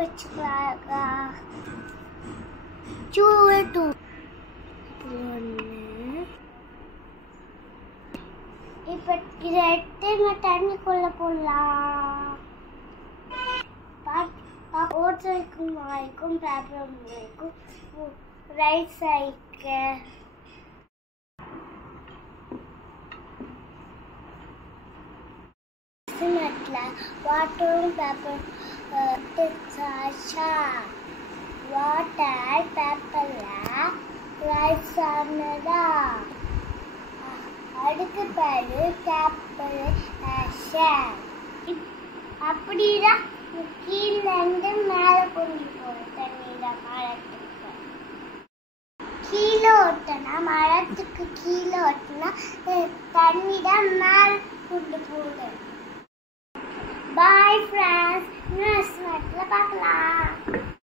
வச்சுக்கலாம். சூடு தூ இப்ப இதை எடுத்து நான் தண்ணிக்குள்ள போடலாம். ஓட்ஸ் வைக்கும் வாய்க்கும் பேப்பர் வைக்கும் ரைஸ் வைக்க வாட்டரும் பேப்பர் வாட்டர் பேப்பரில் ரைஸ் ஆனதா அடுக்கு பேரு பேப்பர் அப்படிதான் கீழேருந்து மேலே கொண்டு போகும். தண்ணியில் மரத்துக்கு கீழே ஓட்டினா மரத்துக்கு கீழே ஓட்டினா தண்ணி தான் மேலே கொண்டு போகுது. பாய் ஃப்ரெண்ட்ஸ், இன்னும் பார்க்கலாம்.